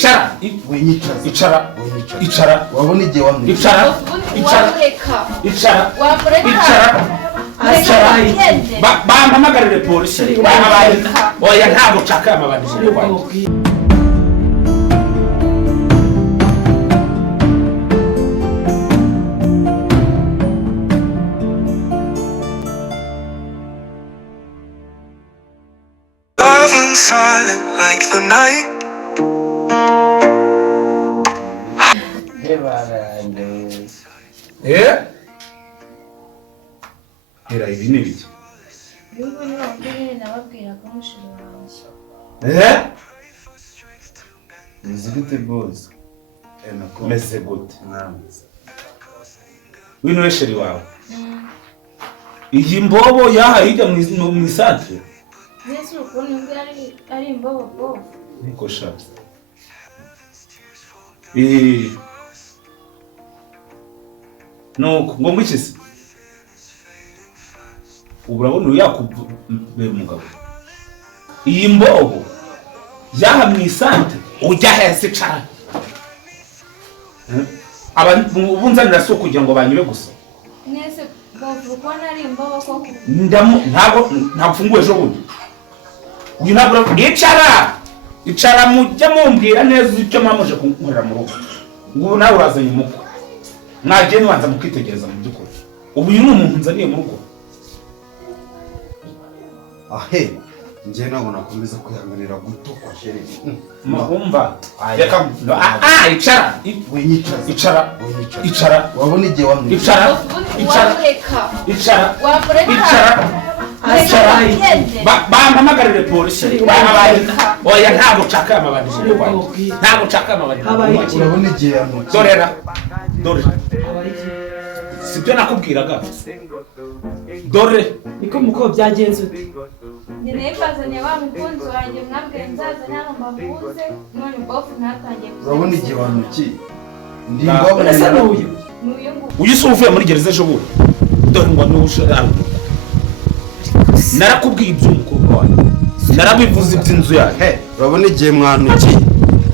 icara Icara. icara Wabona igihe wamwe. icara bampamagarire polisi oya ntabwo nshaka amabandi kwanjye. Silent like the night. Era ibi ni biki? Yuko ni wabwire nababwira ko mushiro wanjye. Nzigute boss. Meze gute? Wino wesheri wawe. Iyi mbobo yaha hirya mu isantre. Yesu ukuntu ari imbobo. Niko shabye. Nuko ngo ngwikise. Urabona uyu yakubera umugabo. Iyi mbobo yaha mu isantre ujya hese cyane. Bunzanira so kugira ngo banyure gusa. Nese bavuga nari imbobo koko. Ntabwo mfunguye ejo bundi. Uyu ntabwo icara mujya mumbwira neza icyo mwamuje kunkorera mu rugo. Ngo nawe urazanye umuko. Mwagiye nibanza mukitegereza mu byukuri. Ubu uyu ni umuntu nzaniye mu rugo. Ahe, nje nabona komeza kwihanganira guto kwa sheri. Umva. Reka icara. Wabona igihe wamwe. Icara. Bampamagarire polisi oya ntabwo nshaka amabandi kwanjye. Ntabwo nshaka amabandi. Urabona igihe yamwe. Dore. Sibyo nakubwiraga. Dore. Niko muko byagenze ute? Nyine bazanye wa mukunzi wanjye mwabwe nzazanye hano mbavuze none bofu natangiye. Urabona igihe wamwe ki? Ndi mbobo nasa n'uyu. Uyu se uvuye muri gereza ejo bundi. Dore ngo n'ushara. Narakubwiye iby'umukobwa wawe. Narabivuze iby'inzu yawe. Urabona igihe mwanuki?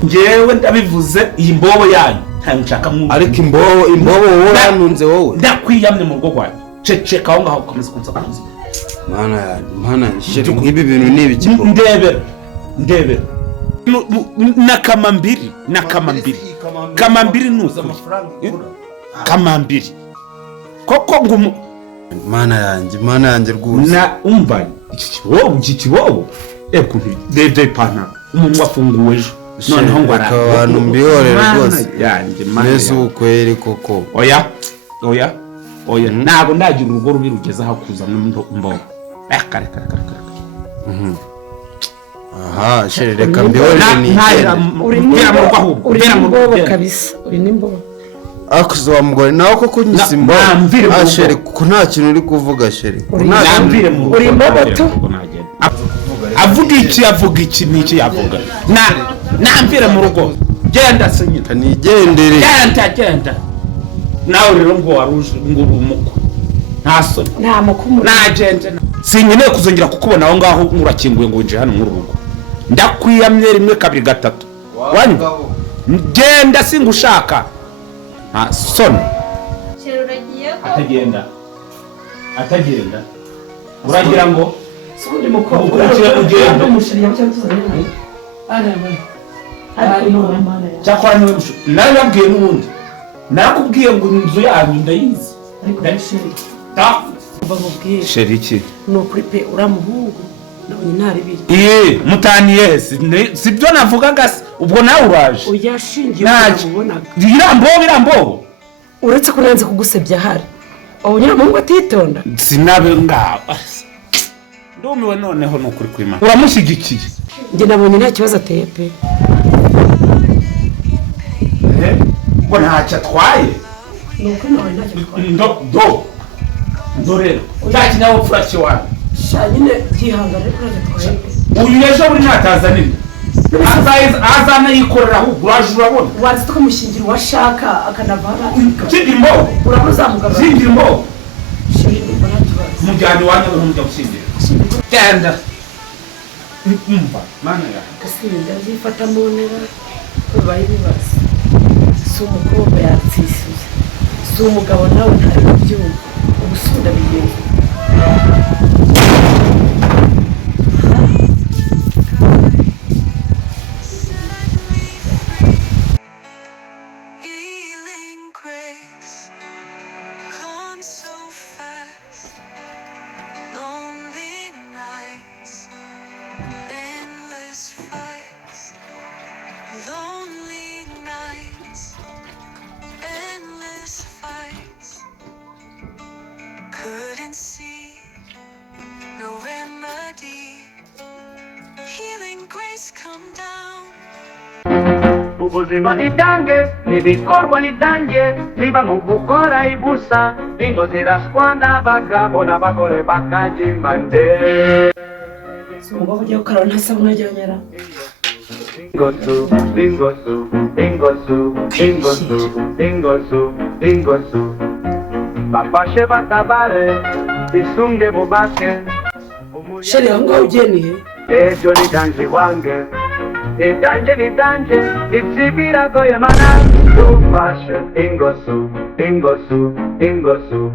Ngewe ndabivuze iyi mbobo yanyu. Ntayo nshaka mu. Ariko imbobo wowe yanunze wowe. Ndakwiyamye mu rugo rwanyu. Ceceka aho ngaho komeza kunsakuza. Mana sheri nk'ibi bintu ni ibiki ko? Ndebera. Kamambiri nuko. Kamambiri. Koko ngumu. Mana yanjye rwose. Na umva iki kibobo. Ekuntu dede pana. Umuntu wafunguwe ejo. Noneho ngo abantu mbihorere rwose. Yanjye Nese ukweri koko. Oya. Ntabwo ndagira urugo rubi rugeza aho kuza mbobo. Kare. Aha, sheri reka mbihorere ni. Uri nimbobo kabisa. Uri nimbobo. Akuzo wa mugore nawe koko nyisimbo. Sheri kuko nta kintu uri kuvuga sheri. Uri imbobo tu. Avuga iki niki yavuga. Namvire mu rugo. Genda senyita nigendere. Genda. Nawe rero ngo waruje ngo umuko. Nta mukumu. Nagende. Sinkeneye kuzongera kukubona aho ngaho urakinguye ngo winje hano mu rugo. Ndakwiyamye rimwe kabiri gatatu. Wanywa. Genda singushaka. Son. Atagenda. Uragira ngo sundi mukobwa ugenda umushiriya cyatuzanye. Cyakora niwe mushu. Narabwiye n'ubundi. Nakubwiye ngo inzu yanyu ndayizi. Ariko sheri. Bamubwiye. Sheri iki? No kuri pe uramuhungu. Nabonye ntari biri. Mutaniye sibyo navugaga ubwo nawe uraje. Uyashingiye ubonaga. Birambo. Uretse ko nanze kugusebya hari. Ubunyira mu ngo atitonda. Sinabe ngaba. Ndumiwe noneho no kuri kwima. Uramushyigikiye. Nge nabonye nta kibazo ateye pe. Ngo ntacyo atwaye. Nuko nawe ntacyo atwaye. Ndorero. Ntacyo nawe upfuraki wawe. Shanyine gihangane kuri atwaye. Uyu ejo buri natazanira. Azana yikorera ahubwo uraje urabona. Wazi tukamushingira uwashaka akanavana. Kindimbo. Uramuzamugaza. Kindimbo. Sheri mbona kibazo. Mujyane wanyu umujya gushingira. Genda. Umva mana ya. Kasi ndazifata monera. bibaye ibibazo si umukobwa yatsisiye si umugabo nawe ntari kubyumva ubusunda bigenza Couldn't see no remedy. Healing grace come down. Ubuzima nitange n'ibikorwa nitange niba mu gukora ibusa ingo ziraswa n'abagabo n'abagore bakajimbande si umugabo ujya gukaraba nta sabune ajya anyara ingosu ingosu ingosu ingosu ingosu ingosu bafashe batabare bisunge mu bake sheri aho ngaho ugeniye ejo ni danje wange idanje ni danje itsibiragoye mana tufashe ingosu ingosu ingosu